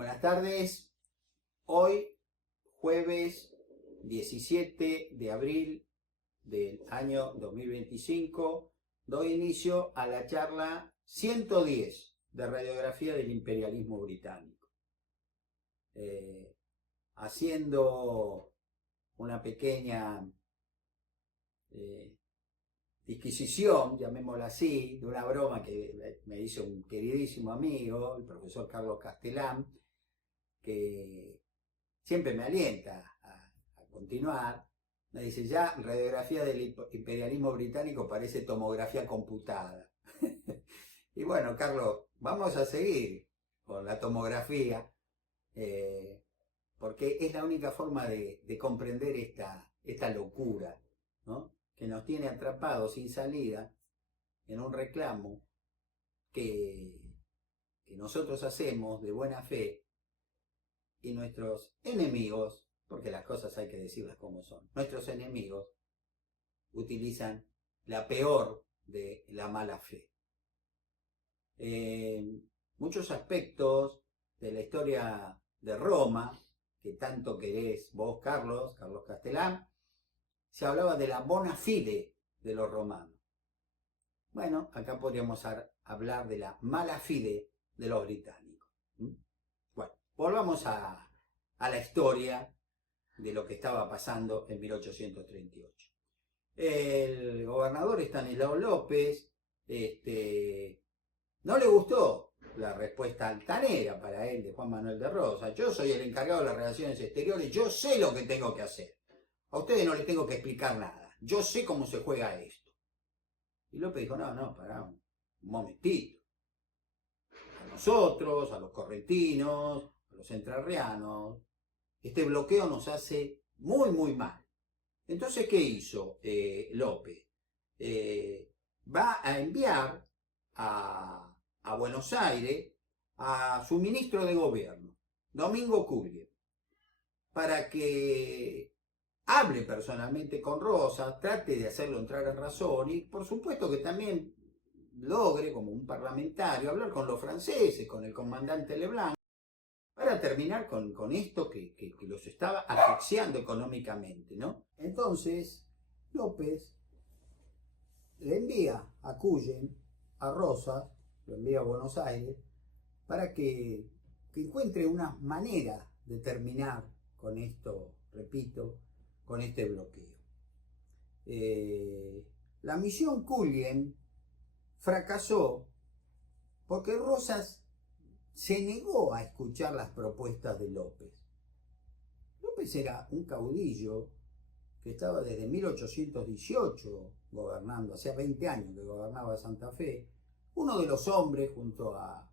Buenas tardes. Hoy, jueves 17 de abril del año 2025, doy inicio a la charla 110 de radiografía del imperialismo británico. Haciendo una pequeña disquisición, llamémosla así, de una broma que me hizo un queridísimo amigo, el profesor Carlos Castellán, que siempre me alienta a continuar. Me dice, ya radiografía del imperialismo británico parece tomografía computada. Y bueno, Carlos, vamos a seguir con la tomografía, porque es la única forma de comprender esta locura, ¿no?, que nos tiene atrapados sin salida en un reclamo que nosotros hacemos de buena fe, y nuestros enemigos, porque las cosas hay que decirlas como son, nuestros enemigos utilizan la peor de la mala fe. Muchos aspectos de la historia de Roma, que tanto querés vos, Carlos Castellán, se hablaba de la bona fide de los romanos. Bueno, acá podríamos hablar de la mala fide de los británicos. Bueno, volvamos a la historia de lo que estaba pasando en 1838. El gobernador Estanislao López no le gustó la respuesta altanera para él de Juan Manuel de Rosas. Yo soy el encargado de las relaciones exteriores, yo sé lo que tengo que hacer. A ustedes no les tengo que explicar nada. Yo sé cómo se juega esto. Y López dijo, no, pará un momentito. A nosotros, a los correntinos, a los entrerrianos, este bloqueo nos hace muy, muy mal. Entonces, ¿qué hizo López? Va a enviar a Buenos Aires a su ministro de gobierno, Domingo Cullen, para que hable personalmente con Rosas, trate de hacerlo entrar en razón y por supuesto que también logre, como un parlamentario, hablar con los franceses, con el comandante Leblanc, para terminar con esto que los estaba asfixiando económicamente, ¿no? Entonces, López le envía a Cullen, a Rosas, lo envía a Buenos Aires, para que encuentre una manera de terminar con esto, repito, con este bloqueo. La misión Cullen fracasó porque Rosas se negó a escuchar las propuestas de López. López era un caudillo que estaba desde 1818 gobernando, hacía 20 años que gobernaba Santa Fe, uno de los hombres junto a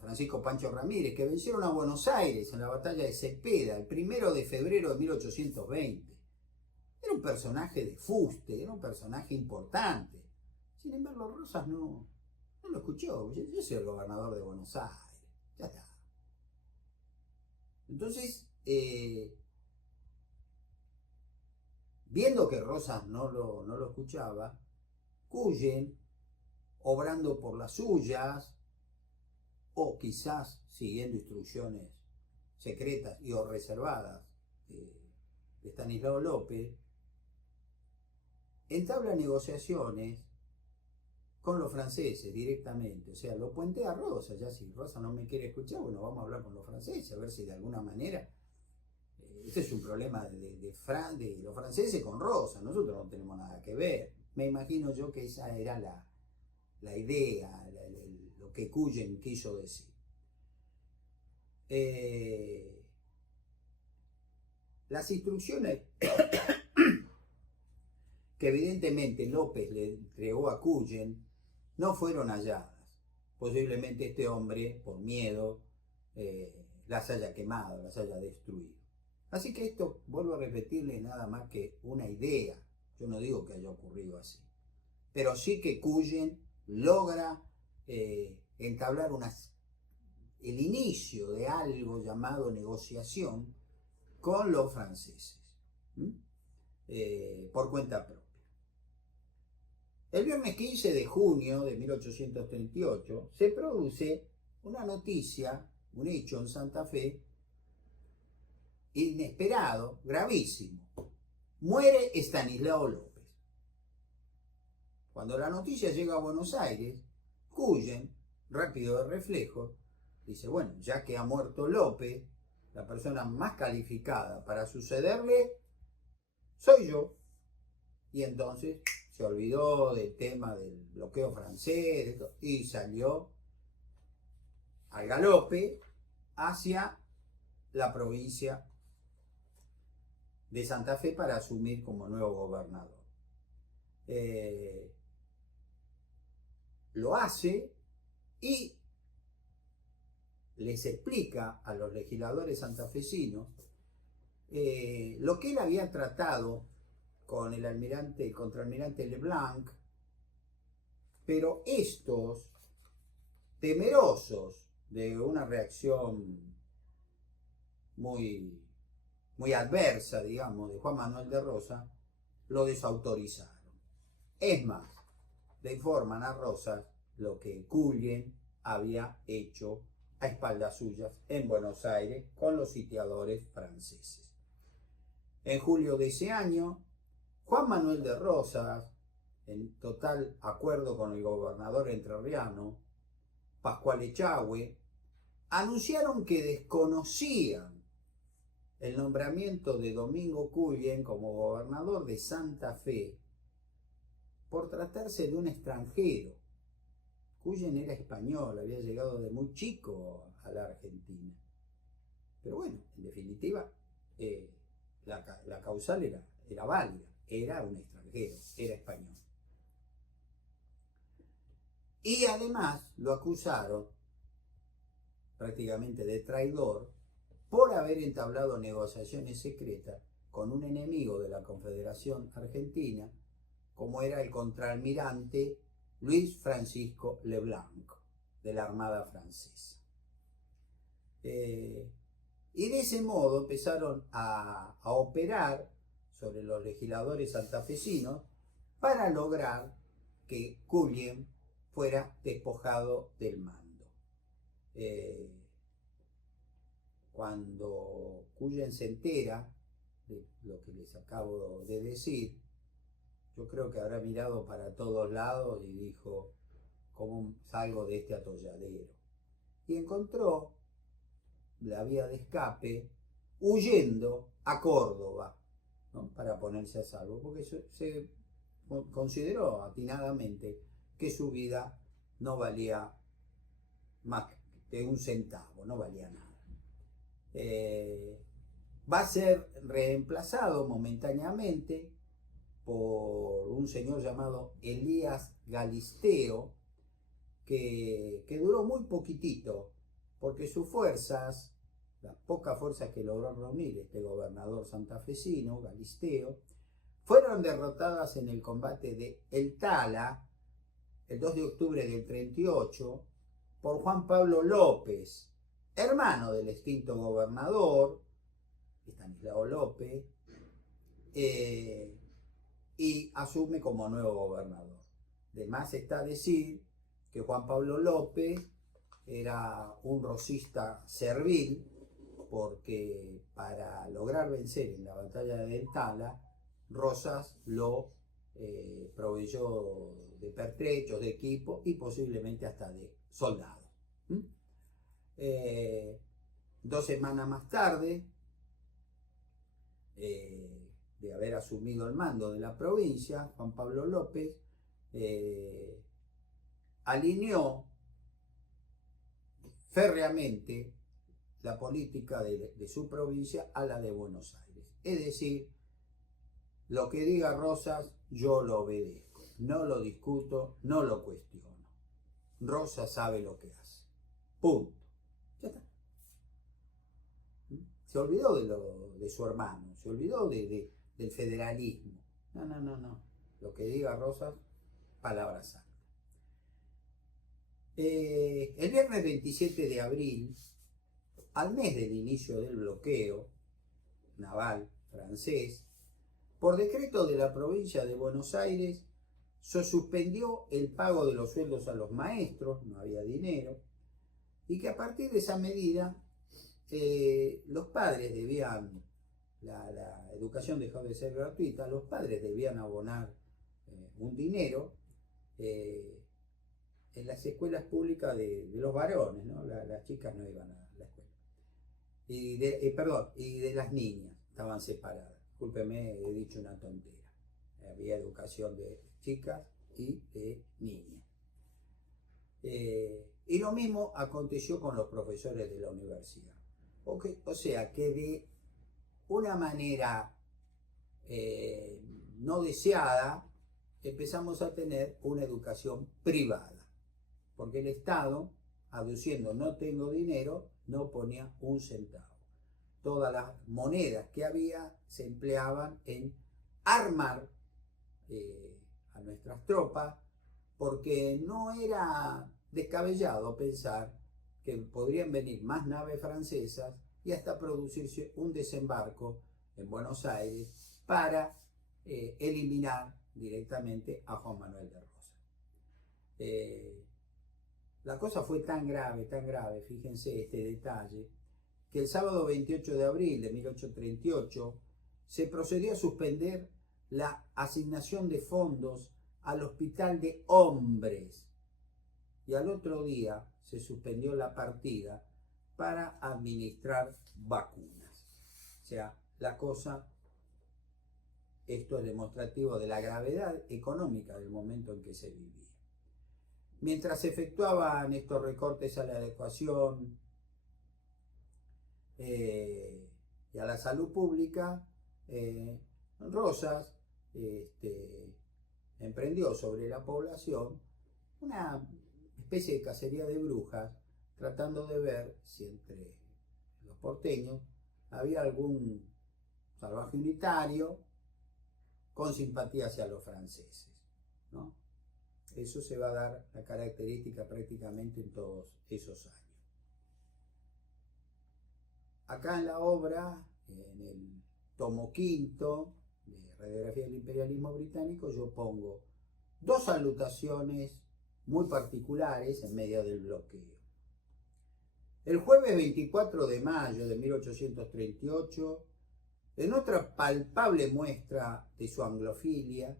Francisco Pancho Ramírez, que vencieron a Buenos Aires en la batalla de Cepeda, el 1 de febrero de 1820. Era un personaje de fuste, era un personaje importante. Sin embargo, Rosas no lo escuchó. Yo soy el gobernador de Buenos Aires, ya está. Entonces, viendo que Rosas no lo escuchaba, Cullen, obrando por las suyas, o quizás siguiendo instrucciones secretas y o reservadas de Estanislao López, entabla negociaciones con los franceses directamente. O sea, lo puentea a Rosas. Ya si Rosas no me quiere escuchar, bueno, vamos a hablar con los franceses, a ver si de alguna manera... Este es un problema de los franceses con Rosas, nosotros no tenemos nada que ver. Me imagino yo que esa era la idea, lo que Cullen quiso decir. Las instrucciones que evidentemente López le entregó a Cullen no fueron halladas. Posiblemente este hombre, por miedo, las haya quemado, las haya destruido. Así que esto, vuelvo a repetirle, nada más que una idea. Yo no digo que haya ocurrido así. Pero sí que Cullen logra entablar el inicio de algo llamado negociación con los franceses, por cuenta propia. El viernes 15 de junio de 1838 se produce una noticia un hecho en Santa Fe inesperado, gravísimo. Muere Estanislao López. Cuando la noticia llega a Buenos Aires, Cuyen, rápido de reflejo, dice, bueno, ya que ha muerto López, la persona más calificada para sucederle soy yo. Y entonces se olvidó del tema del bloqueo francés y salió al galope hacia la provincia de Santa Fe para asumir como nuevo gobernador. Lo hace y les explica a los legisladores santafesinos lo que él había tratado con el contraalmirante Leblanc, pero estos, temerosos de una reacción muy adversa, digamos, de Juan Manuel de Rosas, lo desautorizaron. Es más, le informan a Rosas lo que Cuyen había hecho a espaldas suyas en Buenos Aires con los sitiadores franceses. En julio de ese año, Juan Manuel de Rosas, en total acuerdo con el gobernador entrerriano, Pascual Echagüe, anunciaron que desconocían el nombramiento de Domingo Cuyen como gobernador de Santa Fe por tratarse de un extranjero. Cuyen era español, había llegado de muy chico a la Argentina. Pero bueno, en definitiva, la causal era válida, era un extranjero, era español. Y además lo acusaron prácticamente de traidor por haber entablado negociaciones secretas con un enemigo de la Confederación Argentina, como era el contraalmirante Luis Francisco Leblanc, de la Armada Francesa. Y de ese modo empezaron a operar sobre los legisladores santafesinos para lograr que Cuyen fuera despojado del mando. Cuando Cuyen se entera de lo que les acabo de decir, yo creo que habrá mirado para todos lados y dijo, ¿cómo salgo de este atolladero? Y encontró la vía de escape huyendo a Córdoba, ¿no? Para ponerse a salvo, porque se consideró atinadamente que su vida no valía más que un centavo, no valía nada. Va a ser reemplazado momentáneamente por un señor llamado Elías Galisteo, que duró muy poquitito, porque sus fuerzas, las pocas fuerzas que logró reunir este gobernador santafesino, Galisteo, fueron derrotadas en el combate de El Tala, el 2 de octubre del 38, por Juan Pablo López, hermano del extinto gobernador, Estanislao López, y asume como nuevo gobernador. De más está decir que Juan Pablo López era un rosista servil, porque para lograr vencer en la batalla de El Tala, Rosas lo proveyó de pertrechos, de equipo y posiblemente hasta de soldados. 2 semanas más tarde de haber asumido el mando de la provincia, Juan Pablo López alineó férreamente la política de su provincia a la de Buenos Aires. Es decir, lo que diga Rosas, yo lo obedezco, no lo discuto, no lo cuestiono. Rosas sabe lo que hace. Punto. Ya está. Se olvidó de su hermano, se olvidó del federalismo. No. Lo que diga Rosas, palabra santa. El viernes 27 de abril, al mes del inicio del bloqueo naval francés, por decreto de la provincia de Buenos Aires, se suspendió el pago de los sueldos a los maestros, no había dinero, y que a partir de esa medida los padres debían, la educación dejó de ser gratuita, los padres debían abonar un dinero en las escuelas públicas de los varones, ¿no? Las chicas no iban a la escuela. Y de las niñas, estaban separadas. Discúlpeme, he dicho una tontera. Había educación de chicas y de niñas. Y lo mismo aconteció con los profesores de la universidad. O sea que de una manera no deseada empezamos a tener una educación privada, porque el Estado, aduciendo no tengo dinero, no ponía un centavo. Todas las monedas que había se empleaban en armar a nuestras tropas, porque no era descabellado pensar que podrían venir más naves francesas y hasta producirse un desembarco en Buenos Aires para eliminar directamente a Juan Manuel de Rosas. La cosa fue tan grave, fíjense este detalle, que el sábado 28 de abril de 1838 se procedió a suspender la asignación de fondos al hospital de hombres y al otro día se suspendió la partida para administrar vacunas. O sea, la cosa, esto es demostrativo de la gravedad económica del momento en que se vivía. Mientras se efectuaban estos recortes a la adecuación y a la salud pública, Rosas emprendió sobre la población una especie de cacería de brujas, tratando de ver si entre los porteños había algún salvaje unitario con simpatía hacia los franceses, ¿no? Eso se va a dar la característica prácticamente en todos esos años. Acá en la obra, en el tomo quinto de Radiografía del Imperialismo Británico, yo pongo dos salutaciones muy particulares en medio del bloqueo. El jueves 24 de mayo de 1838, en otra palpable muestra de su anglofilia,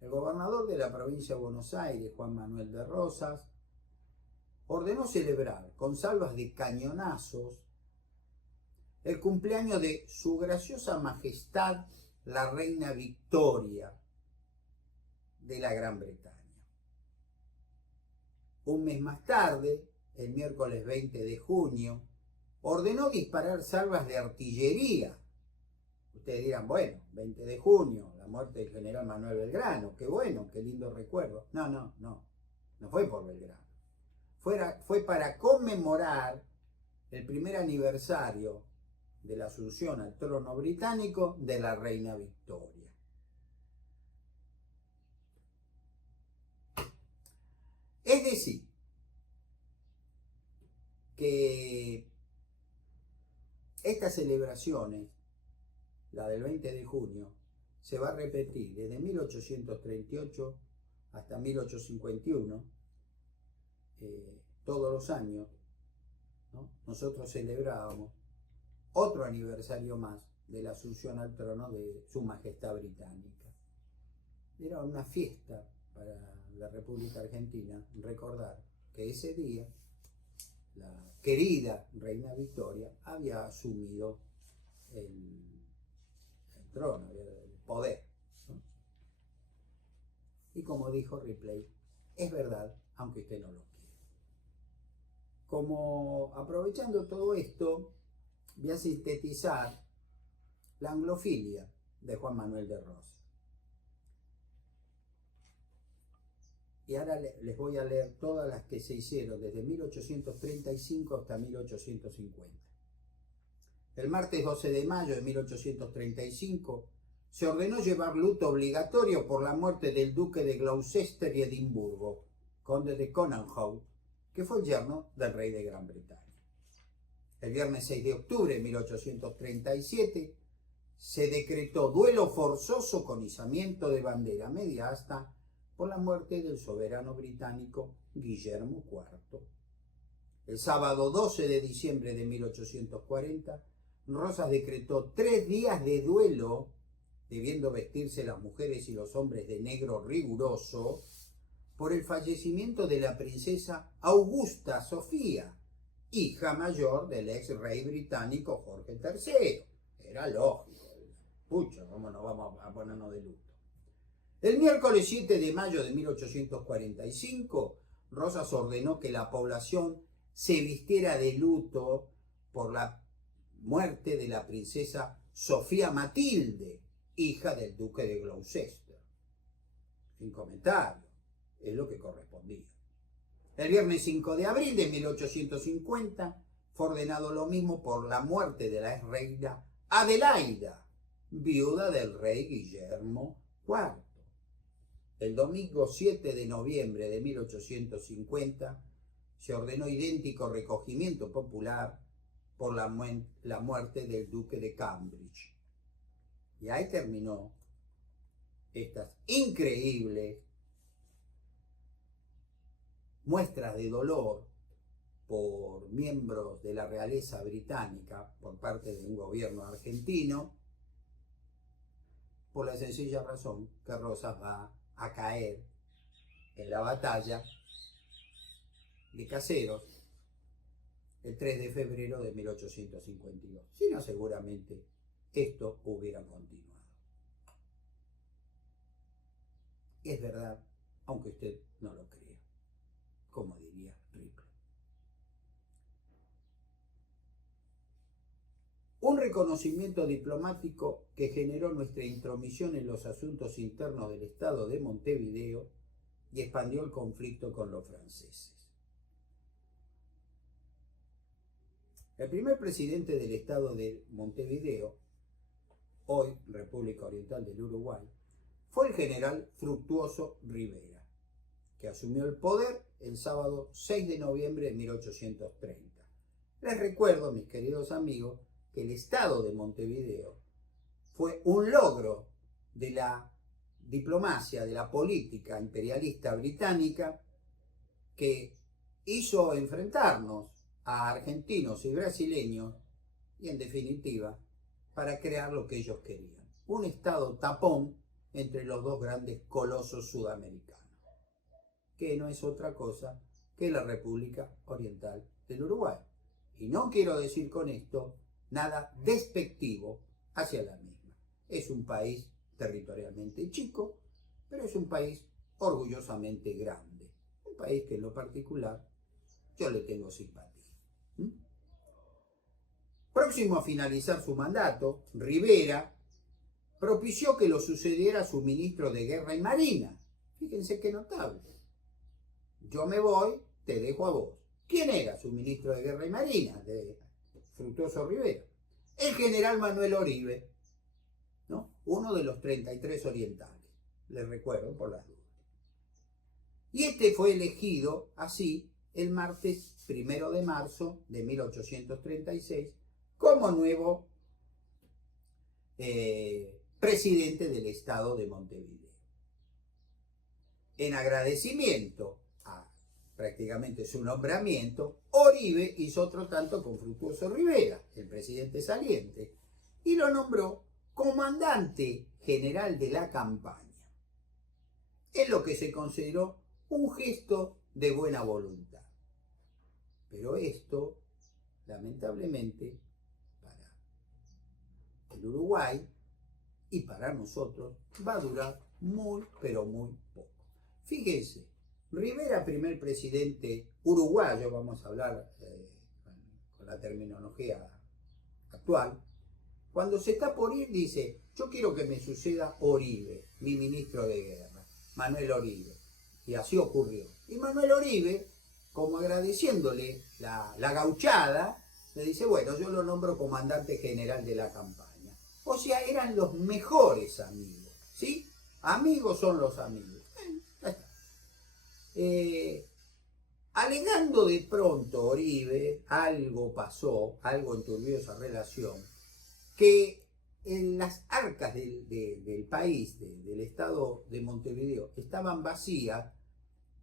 el gobernador de la provincia de Buenos Aires, Juan Manuel de Rosas, ordenó celebrar con salvas de cañonazos el cumpleaños de su graciosa majestad, la reina Victoria de la Gran Bretaña. Un mes más tarde, el miércoles 20 de junio, ordenó disparar salvas de artillería. Ustedes dirán, bueno, 20 de junio, la muerte del general Manuel Belgrano, qué bueno, qué lindo recuerdo. No fue por Belgrano. Fue para conmemorar el primer aniversario de la asunción al trono británico de la reina Victoria. Es decir, que estas celebraciones, la del 20 de junio, se va a repetir desde 1838 hasta 1851, todos los años, ¿no? Nosotros celebrábamos otro aniversario más de la asunción al trono de su majestad británica. Era una fiesta para la República Argentina recordar que ese día la querida reina Victoria había asumido el trono, el poder, ¿no? Y como dijo Ripley, es verdad, aunque usted no lo quiera. Como aprovechando todo esto, voy a sintetizar la anglofilia de Juan Manuel de Rosas. Y ahora les voy a leer todas las que se hicieron desde 1835 hasta 1850. El martes 12 de mayo de 1835 se ordenó llevar luto obligatorio por la muerte del duque de Gloucester y Edimburgo, conde de Conenhout, que fue el yerno del rey de Gran Bretaña. El viernes 6 de octubre de 1837 se decretó duelo forzoso con izamiento de bandera media asta por la muerte del soberano británico Guillermo IV. El sábado 12 de diciembre de 1840, Rosas decretó 3 días de duelo, debiendo vestirse las mujeres y los hombres de negro riguroso, por el fallecimiento de la princesa Augusta Sofía, hija mayor del ex rey británico Jorge III. Era lógico. Pucha, ¿cómo no vamos a ponernos de luto? El miércoles 7 de mayo de 1845, Rosas ordenó que la población se vistiera de luto por la muerte de la princesa Sofía Matilde, hija del duque de Gloucester. Sin comentario, es lo que correspondía. El viernes 5 de abril de 1850 fue ordenado lo mismo por la muerte de la ex reina Adelaida, viuda del rey Guillermo IV. El domingo 7 de noviembre de 1850 se ordenó idéntico recogimiento popular por la muerte del duque de Cambridge. Y ahí terminó estas increíbles muestras de dolor por miembros de la realeza británica por parte de un gobierno argentino, por la sencilla razón que Rosas va a caer en la batalla de Caseros el 3 de febrero de 1852. Si no, seguramente esto hubiera continuado. Es verdad, aunque usted no lo crea, como diría Ripley. Un reconocimiento diplomático que generó nuestra intromisión en los asuntos internos del Estado de Montevideo y expandió el conflicto con los franceses. El primer presidente del Estado de Montevideo, hoy República Oriental del Uruguay, fue el general Fructuoso Rivera, que asumió el poder el sábado 6 de noviembre de 1830. Les recuerdo, mis queridos amigos, que el Estado de Montevideo fue un logro de la diplomacia, de la política imperialista británica que hizo enfrentarnos a argentinos y brasileños y, en definitiva, para crear lo que ellos querían. Un Estado tapón entre los dos grandes colosos sudamericanos, que no es otra cosa que la República Oriental del Uruguay. Y no quiero decir con esto nada despectivo hacia la misma. Es un país territorialmente chico, pero es un país orgullosamente grande. Un país que en lo particular yo le tengo simpatía. Próximo a finalizar su mandato, Rivera propició que lo sucediera su ministro de Guerra y Marina. Fíjense qué notable. Yo me voy, te dejo a vos. ¿Quién era su ministro de Guerra y Marina? De Fructuoso Rivera. El general Manuel Oribe, ¿no? Uno de los 33 orientales. Les recuerdo por las dudas. Y este fue elegido así el martes 1 de marzo de 1836 como nuevo presidente del Estado de Montevideo. En agradecimiento a prácticamente su nombramiento, Oribe hizo otro tanto con Fructuoso Rivera, el presidente saliente, y lo nombró comandante general de la campaña. Es lo que se consideró un gesto de buena voluntad. Pero esto, lamentablemente, para el Uruguay y para nosotros, va a durar muy, pero muy poco. Fíjense, Rivera, primer presidente uruguayo, vamos a hablar con la terminología actual, cuando se está por ir dice, yo quiero que me suceda Oribe, mi ministro de guerra, Manuel Oribe. Y así ocurrió. Y Manuel Oribe, como agradeciéndole la gauchada, le dice, bueno, yo lo nombro comandante general de la campaña. O sea, eran los mejores amigos, ¿sí? Amigos son los amigos. Ya está. Alegando de pronto Oribe, algo pasó, algo enturbió esa relación, que en las arcas del país, del Estado de Montevideo, estaban vacías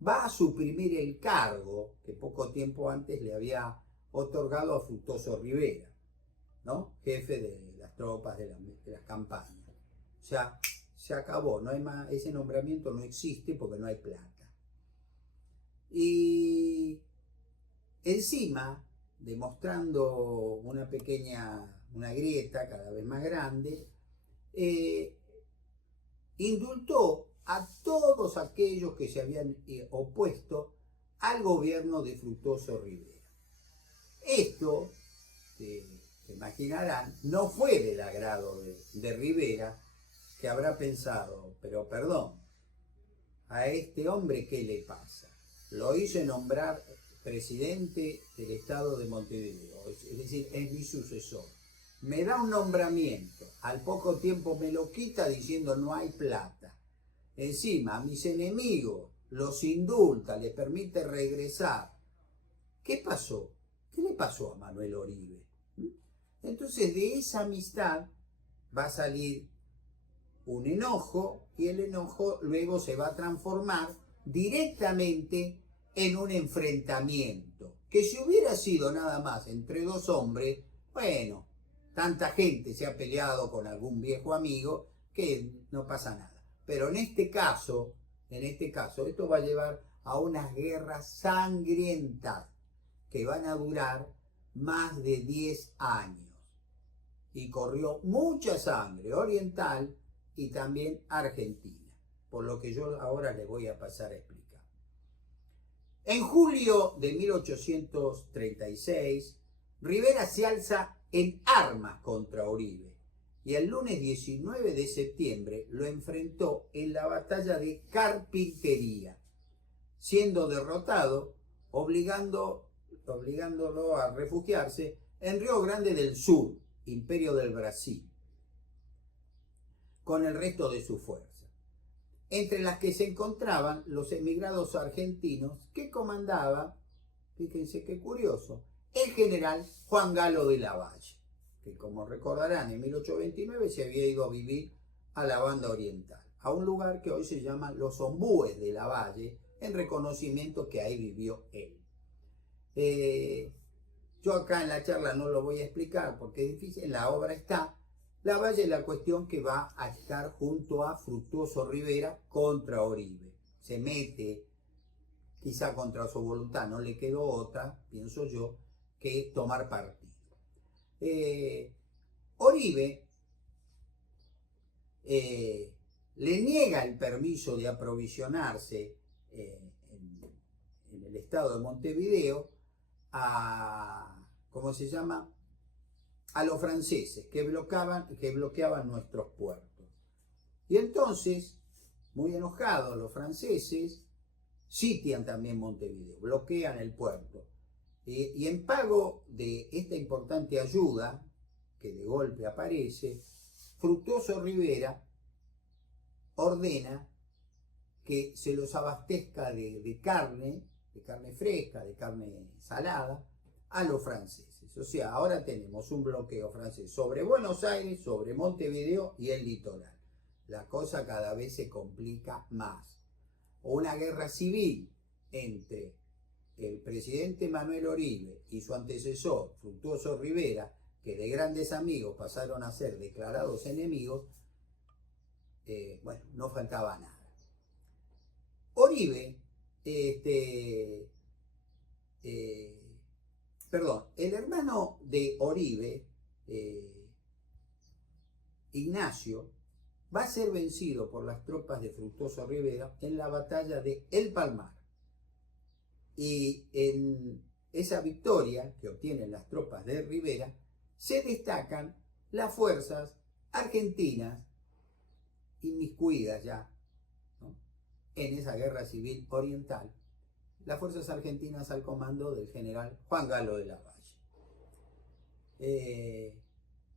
va a suprimir el cargo que poco tiempo antes le había otorgado a Fructuoso Rivera, ¿no? Jefe de las tropas de las campañas. O sea, se acabó, no hay más, ese nombramiento no existe porque no hay plata. Y encima, demostrando una grieta cada vez más grande, indultó a todos aquellos que se habían opuesto al gobierno de Fructuoso Rivera. Esto, se imaginarán, no fue del agrado de Rivera, que habrá pensado, pero perdón, a este hombre ¿qué le pasa? Lo hice nombrar presidente del estado de Montevideo, es decir, es mi sucesor. Me da un nombramiento, al poco tiempo me lo quita diciendo no hay plata. Encima, a mis enemigos los indulta, les permite regresar. ¿Qué pasó? ¿Qué le pasó a Manuel Oribe? Entonces, de esa amistad va a salir un enojo y el enojo luego se va a transformar directamente en un enfrentamiento. Que si hubiera sido nada más entre dos hombres, bueno, tanta gente se ha peleado con algún viejo amigo que no pasa nada. Pero en este caso, esto va a llevar a unas guerras sangrientas que van a durar más de 10 años. Y corrió mucha sangre oriental y también argentina, por lo que yo ahora les voy a pasar a explicar. En julio de 1836, Rivera se alza en armas contra Oribe y el lunes 19 de septiembre lo enfrentó en la batalla de Carpintería, siendo derrotado, obligándolo a refugiarse en Río Grande del Sur, Imperio del Brasil, con el resto de su fuerza, entre las que se encontraban los emigrados argentinos que comandaba, fíjense qué curioso, el general Juan Galo de Lavalle, que como recordarán en 1829 se había ido a vivir a la Banda Oriental, a un lugar que hoy se llama Los Ombúes de Lavalle, en reconocimiento que ahí vivió él. Yo acá en la charla no lo voy a explicar porque es difícil, en la obra está. Lavalle es la cuestión que va a estar junto a Fructuoso Rivera contra Oribe. Se mete, quizá contra su voluntad, no le quedó otra, pienso yo, que tomar partido. Oribe le niega el permiso de aprovisionarse en el estado de Montevideo ¿cómo se llama? A los franceses que bloqueaban nuestros puertos. Y entonces, muy enojados los franceses, sitian también Montevideo, bloquean el puerto. Y en pago de esta importante ayuda, que de golpe aparece, Fructuoso Rivera ordena que se los abastezca de carne fresca, de carne salada, a los franceses. O sea, ahora tenemos un bloqueo francés sobre Buenos Aires, sobre Montevideo y el litoral. La cosa cada vez se complica más. Una guerra civil entre el presidente Manuel Oribe y su antecesor, Fructuoso Rivera, que de grandes amigos pasaron a ser declarados enemigos, bueno, no faltaba nada. Oribe, el hermano de Oribe, Ignacio, va a ser vencido por las tropas de Fructuoso Rivera en la batalla de El Palmar. Y en esa victoria que obtienen las tropas de Rivera, se destacan las fuerzas argentinas inmiscuidas ya, ¿no?, en esa guerra civil oriental, las fuerzas argentinas al comando del general Juan Galo de Lavalle.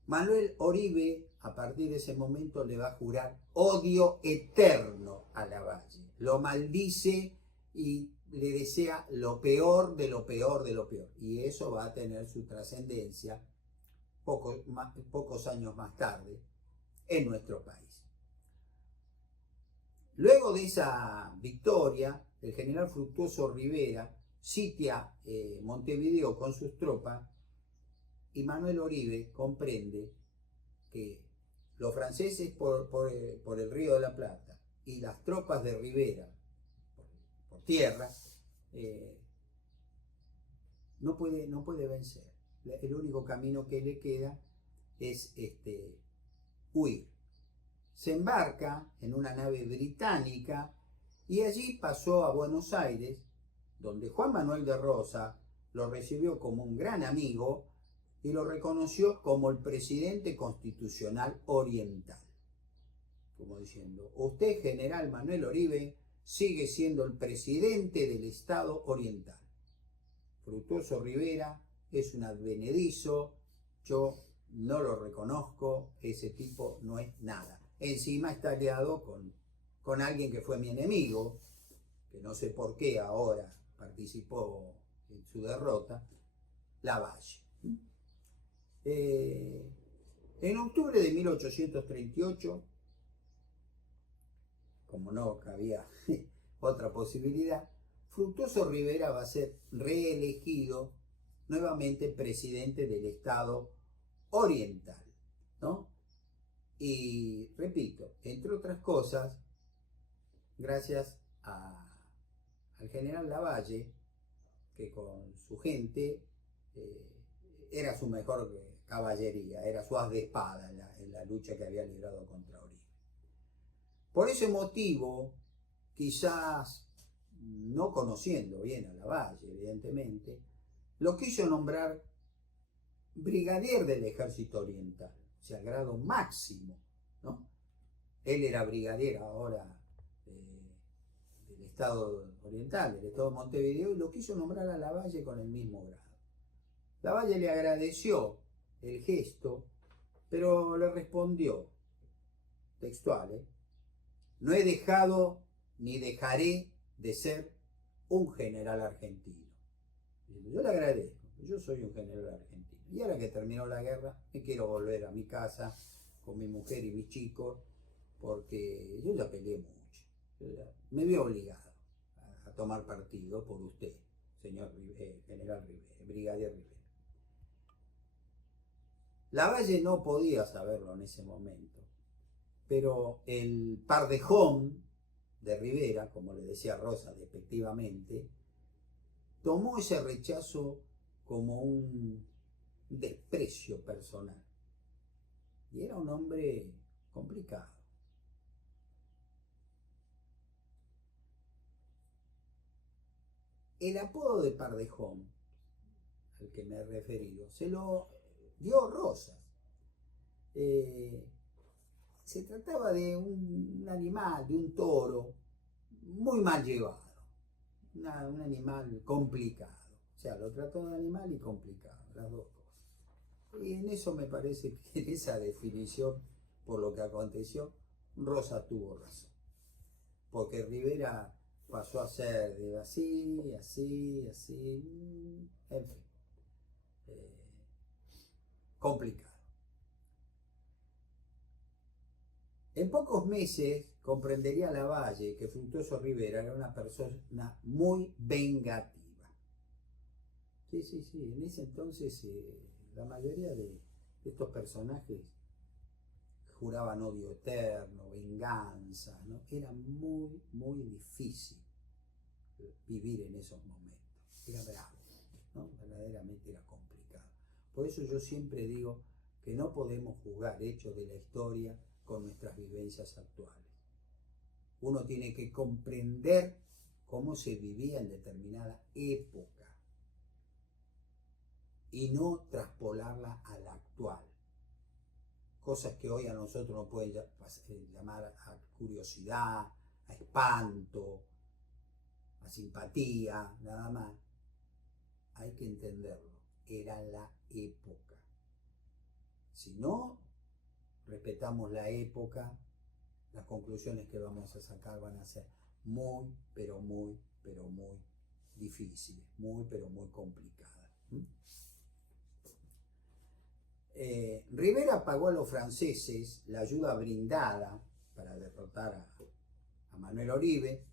Manuel Oribe, a partir de ese momento, le va a jurar odio eterno a Lavalle. Lo maldice y le desea lo peor de lo peor de lo peor. Y eso va a tener su trascendencia pocos años más tarde en nuestro país. Luego de esa victoria, el general Fructuoso Rivera sitia Montevideo con sus tropas y Manuel Oribe comprende que los franceses por el Río de la Plata y las tropas de Rivera por tierra no puede vencer. El único camino que le queda es huir. Se embarca en una nave británica y allí pasó a Buenos Aires, donde Juan Manuel de Rosas lo recibió como un gran amigo y lo reconoció como el presidente constitucional oriental. Como diciendo, usted, general Manuel Oribe, sigue siendo el presidente del Estado oriental. Fructuoso Rivera es un advenedizo, yo no lo reconozco, ese tipo no es nada. Encima está aliado con alguien que fue mi enemigo, que no sé por qué ahora participó en su derrota, Lavalle. En octubre de 1838, como no cabía otra posibilidad, Fructuoso Rivera va a ser reelegido nuevamente presidente del Estado oriental, ¿no? Y repito, entre otras cosas, gracias al general Lavalle, que con su gente era su mejor caballería, era su as de espada en la lucha que había librado contra Oribe. Por ese motivo, quizás no conociendo bien a Lavalle, evidentemente, lo quiso nombrar brigadier del ejército oriental, o sea, grado máximo, ¿no? Él era brigadier ahora del Estado oriental, del Estado de Montevideo, y lo quiso nombrar a Lavalle con el mismo grado. Lavalle le agradeció el gesto, pero le respondió, textual, no he dejado ni dejaré de ser un general argentino. Yo le agradezco, yo soy un general argentino. Y ahora que terminó la guerra, me quiero volver a mi casa con mi mujer y mis chicos, porque yo ya peleé mucho. Me vi obligado a tomar partido por usted, señor general Rivera, brigadier Rivera. Lavalle no podía saberlo en ese momento, pero el pardejón de Rivera, como le decía Rosa despectivamente, tomó ese rechazo como un desprecio personal. Y era un hombre complicado. El apodo de Pardejón, al que me he referido, se lo dio Rosas. Se trataba de un animal, de un toro, muy mal llevado. Un animal complicado. O sea, lo trató de animal y complicado, las dos cosas. Y en eso me parece que en esa definición, por lo que aconteció, Rosa tuvo razón. Porque Rivera pasó a ser de así, así, así, en fin, complicado. En pocos meses comprendería Lavalle que Fructuoso Rivera era una persona muy vengativa. Sí, en ese entonces la mayoría de estos personajes juraban odio eterno, venganza, ¿no? Era muy difícil vivir en esos momentos. Era bravo, ¿no? Verdaderamente era complicado. Por eso yo siempre digo que no podemos juzgar hechos de la historia con nuestras vivencias actuales. Uno tiene que comprender cómo se vivía en determinada época y no traspolarla a la actual. Cosas que hoy a nosotros nos pueden llamar a curiosidad, a espanto, a simpatía, nada más. Hay que entenderlo, era la época. Si no respetamos la época, las conclusiones que vamos a sacar van a ser muy difíciles, muy complicadas. Rivera pagó a los franceses la ayuda brindada para derrotar a Manuel Oribe,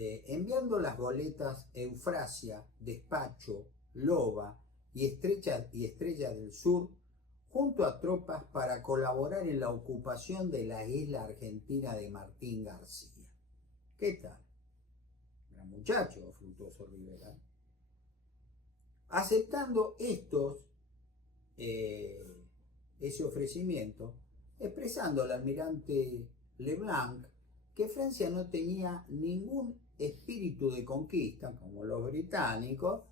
enviando las goletas Eufrasia, Despacho, Loba y Estrella del Sur junto a tropas para colaborar en la ocupación de la isla argentina de Martín García. ¿Qué tal? Gran muchacho, Frutuoso Rivera. Aceptando ese ofrecimiento, expresando al almirante Leblanc que Francia no tenía ningún espíritu de conquista, como los británicos,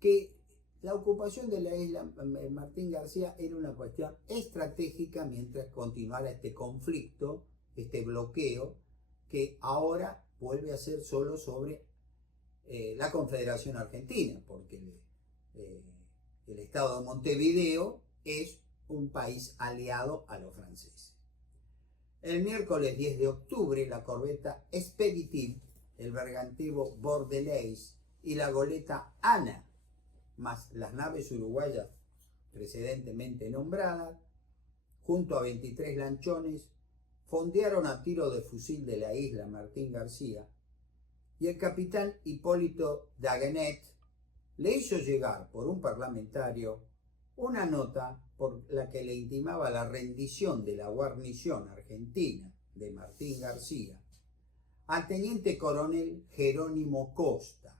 que la ocupación de la isla Martín García era una cuestión estratégica mientras continuara este conflicto, este bloqueo, que ahora vuelve a ser solo sobre la Confederación Argentina, porque el estado de Montevideo es un país aliado a los franceses. El miércoles 10 de octubre, la corbeta Expeditive, el bergantivo Bordelais y la goleta Ana, más las naves uruguayas precedentemente nombradas, junto a 23 lanchones, fondearon a tiro de fusil de la isla Martín García, y el capitán Hipólito Dagenet le hizo llegar por un parlamentario una nota por la que le intimaba la rendición de la guarnición argentina de Martín García al teniente coronel Jerónimo Costa,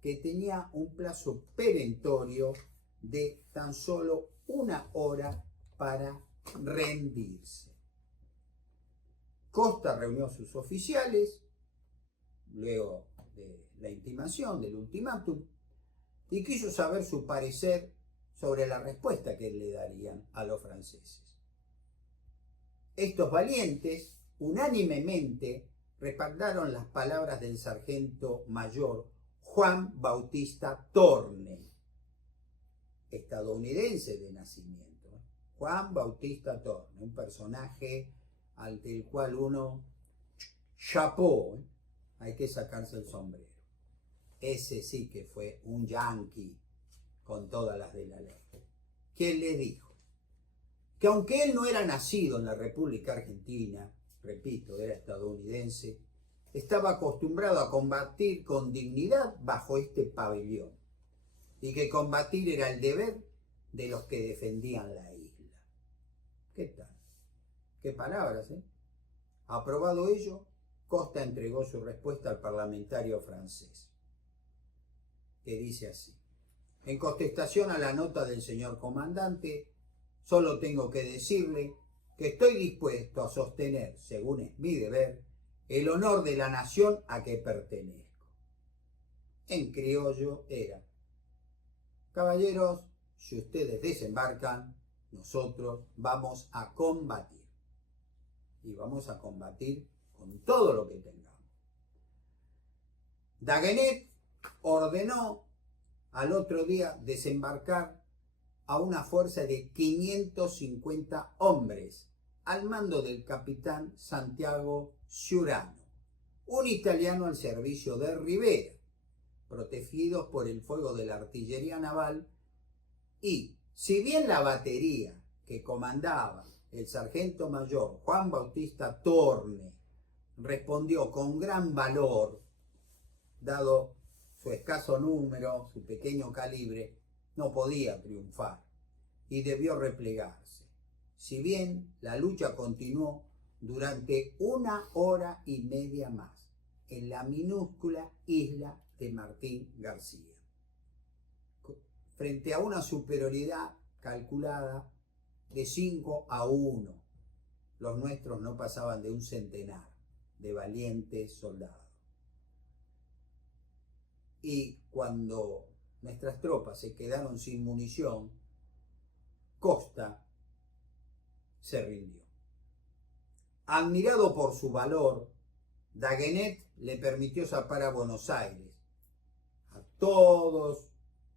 que tenía un plazo perentorio de tan solo 1 hora para rendirse. Costa reunió a sus oficiales luego de la intimación, del ultimátum, y quiso saber su parecer sobre la respuesta que le darían a los franceses. Estos valientes unánimemente respaldaron las palabras del sargento mayor Juan Bautista Torne, estadounidense de nacimiento. Juan Bautista Torne, un personaje ante el cual uno chapó, hay que sacarse el sombrero. Ese sí que fue un yanqui con todas las de la ley. ¿Quién le dijo? Que aunque él no era nacido en la República Argentina, repito, era estadounidense, estaba acostumbrado a combatir con dignidad bajo este pabellón, y que combatir era el deber de los que defendían la isla. ¿Qué tal? ¿Qué palabras, eh? Aprobado ello, Costa entregó su respuesta al parlamentario francés, que dice así: en contestación a la nota del señor comandante, solo tengo que decirle que estoy dispuesto a sostener, según es mi deber, el honor de la nación a que pertenezco. En criollo era: caballeros, si ustedes desembarcan, nosotros vamos a combatir. Y vamos a combatir con todo lo que tengamos. Dagenet ordenó al otro día desembarcar a una fuerza de 550 hombres al mando del capitán Santiago Ciurano, un italiano al servicio de Rivera, protegidos por el fuego de la artillería naval, y si bien la batería que comandaba el sargento mayor Juan Bautista Torne respondió con gran valor, dado su escaso número, su pequeño calibre, no podía triunfar y debió replegarse. Si bien la lucha continuó durante 1 hora y media más en la minúscula isla de Martín García, frente a una superioridad calculada de 5-1, los nuestros no pasaban de un centenar de valientes soldados. Y cuando nuestras tropas se quedaron sin munición, Costa se rindió. Admirado por su valor, Dagenet le permitió zafar a Buenos Aires a todos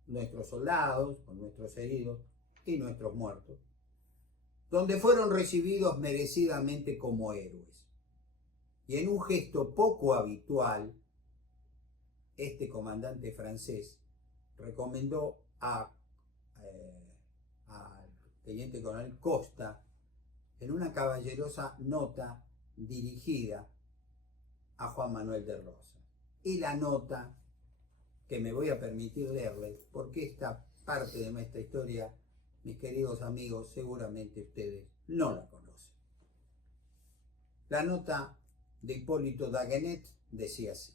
nuestros soldados, con nuestros heridos y nuestros muertos, donde fueron recibidos merecidamente como héroes. Y en un gesto poco habitual, este comandante francés recomendó al teniente coronel Costa, en una caballerosa nota dirigida a Juan Manuel de Rosas. Y la nota que me voy a permitir leerles, porque esta parte de nuestra historia, mis queridos amigos, seguramente ustedes no la conocen. La nota de Hipólito Dagenet decía así: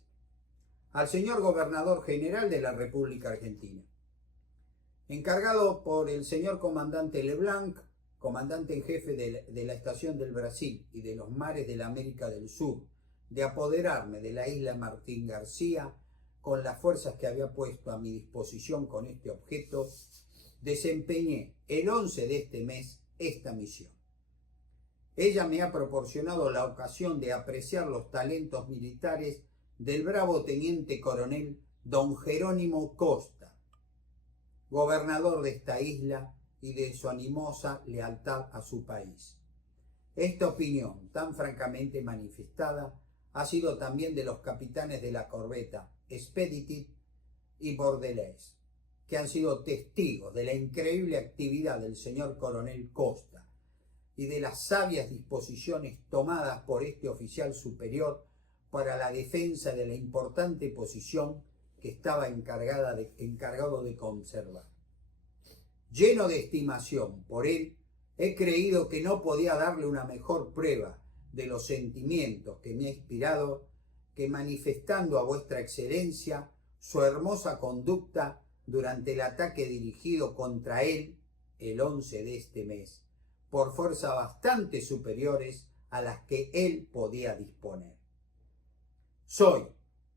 al señor gobernador general de la República Argentina, encargado por el señor comandante Leblanc, comandante en jefe de la estación del Brasil y de los mares de la América del Sur, de apoderarme de la isla Martín García con las fuerzas que había puesto a mi disposición con este objeto, desempeñé el 11 de este mes esta misión. Ella me ha proporcionado la ocasión de apreciar los talentos militares del bravo teniente coronel don Jerónimo Costa, gobernador de esta isla, y de su animosa lealtad a su país. Esta opinión, tan francamente manifestada, ha sido también de los capitanes de la corbeta Expeditive y Bordelais, que han sido testigos de la increíble actividad del señor coronel Costa y de las sabias disposiciones tomadas por este oficial superior para la defensa de la importante posición que estaba encargado de conservar. Lleno de estimación por él, he creído que no podía darle una mejor prueba de los sentimientos que me ha inspirado que manifestando a vuestra excelencia su hermosa conducta durante el ataque dirigido contra él el 11 de este mes, por fuerzas bastante superiores a las que él podía disponer. Soy,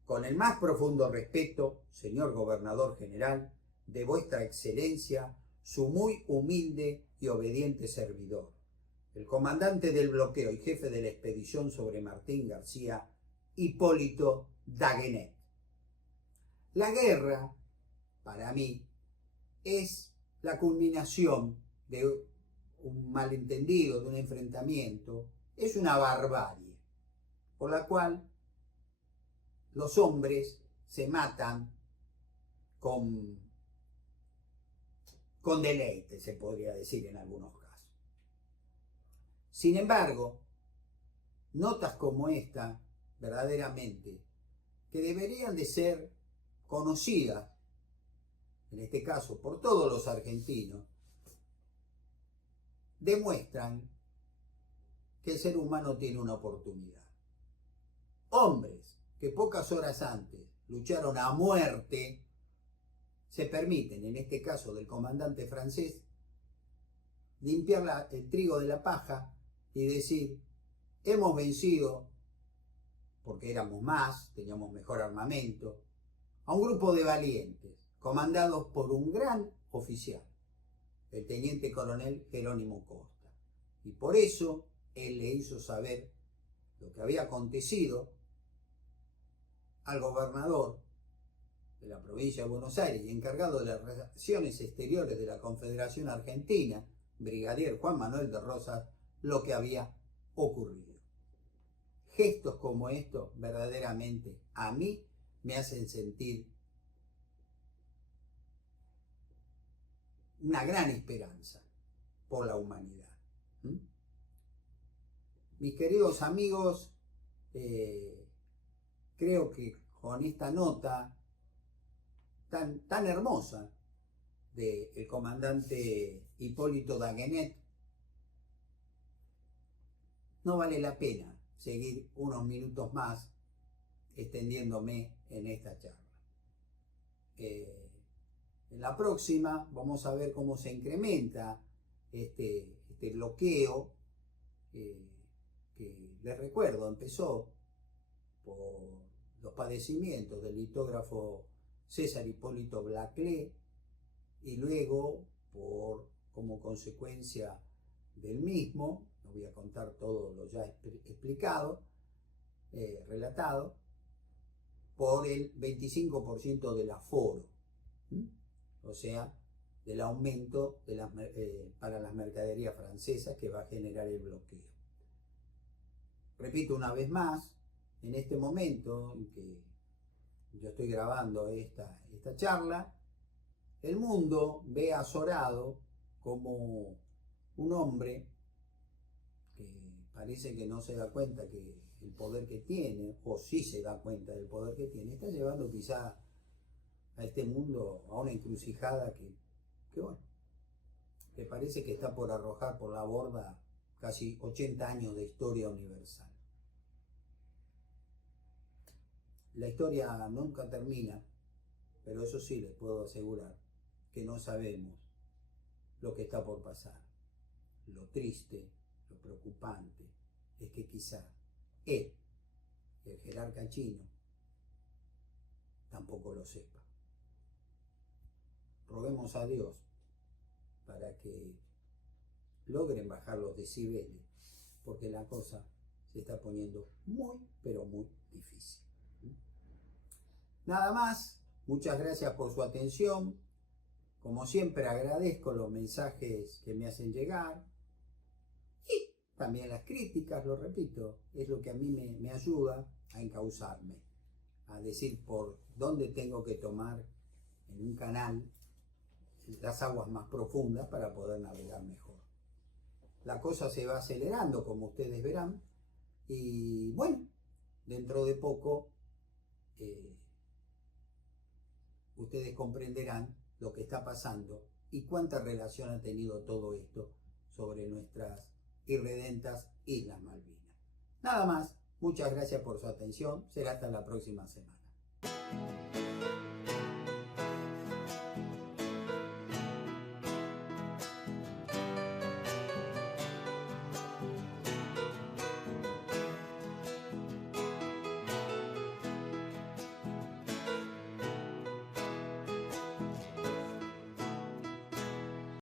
con el más profundo respeto, señor gobernador general, de vuestra excelencia, su muy humilde y obediente servidor, el comandante del bloqueo y jefe de la expedición sobre Martín García, Hipólito Dagenet. La guerra, para mí, es la culminación de un malentendido, de un enfrentamiento, es una barbarie, por la cual los hombres se matan con deleite, se podría decir en algunos casos. Sin embargo, notas como esta, verdaderamente, que deberían de ser conocidas, en este caso por todos los argentinos, demuestran que el ser humano tiene una oportunidad. Hombres que pocas horas antes lucharon a muerte, se permiten, en este caso del comandante francés, limpiar el trigo de la paja y decir: hemos vencido, porque éramos más, teníamos mejor armamento, a un grupo de valientes, comandados por un gran oficial, el teniente coronel Jerónimo Costa. Y por eso él le hizo saber lo que había acontecido al gobernador de la provincia de Buenos Aires y encargado de las relaciones exteriores de la Confederación Argentina, brigadier Juan Manuel de Rosas, lo que había ocurrido. Gestos como estos verdaderamente a mí me hacen sentir una gran esperanza por la humanidad. Mis queridos amigos, creo que con esta nota tan hermosa del comandante Hipólito Dagenet, no vale la pena seguir unos minutos más extendiéndome en esta charla. En la próxima vamos a ver cómo se incrementa este bloqueo que les recuerdo empezó por los padecimientos del litógrafo César Hipólito Blaclé y luego como consecuencia del mismo, no voy a contar todo lo ya explicado, relatado, por el 25% del aforo, o sea, del aumento para las mercaderías francesas que va a generar el bloqueo. Repito una vez más, en este momento en que yo estoy grabando esta charla, el mundo ve a Sorado como un hombre parece que no se da cuenta que el poder que tiene, o sí se da cuenta del poder que tiene, está llevando quizá a este mundo a una encrucijada que bueno, que parece que está por arrojar por la borda casi 80 años de historia universal. La historia nunca termina, pero eso sí les puedo asegurar, que no sabemos lo que está por pasar. Lo triste, lo preocupante, es que quizá él, el jerarca chino, tampoco lo sepa. Roguemos a Dios para que logren bajar los decibeles, porque la cosa se está poniendo muy, pero muy difícil. Nada más, muchas gracias por su atención. Como siempre agradezco los mensajes que me hacen llegar y también las críticas, lo repito, es lo que a mí me ayuda a encauzarme, a decir por dónde tengo que tomar en un canal las aguas más profundas para poder navegar mejor. La cosa se va acelerando, como ustedes verán, y bueno, dentro de poco ustedes comprenderán lo que está pasando y cuánta relación ha tenido todo esto sobre nuestras irredentas Islas Malvinas. Nada más, muchas gracias por su atención, será hasta la próxima semana.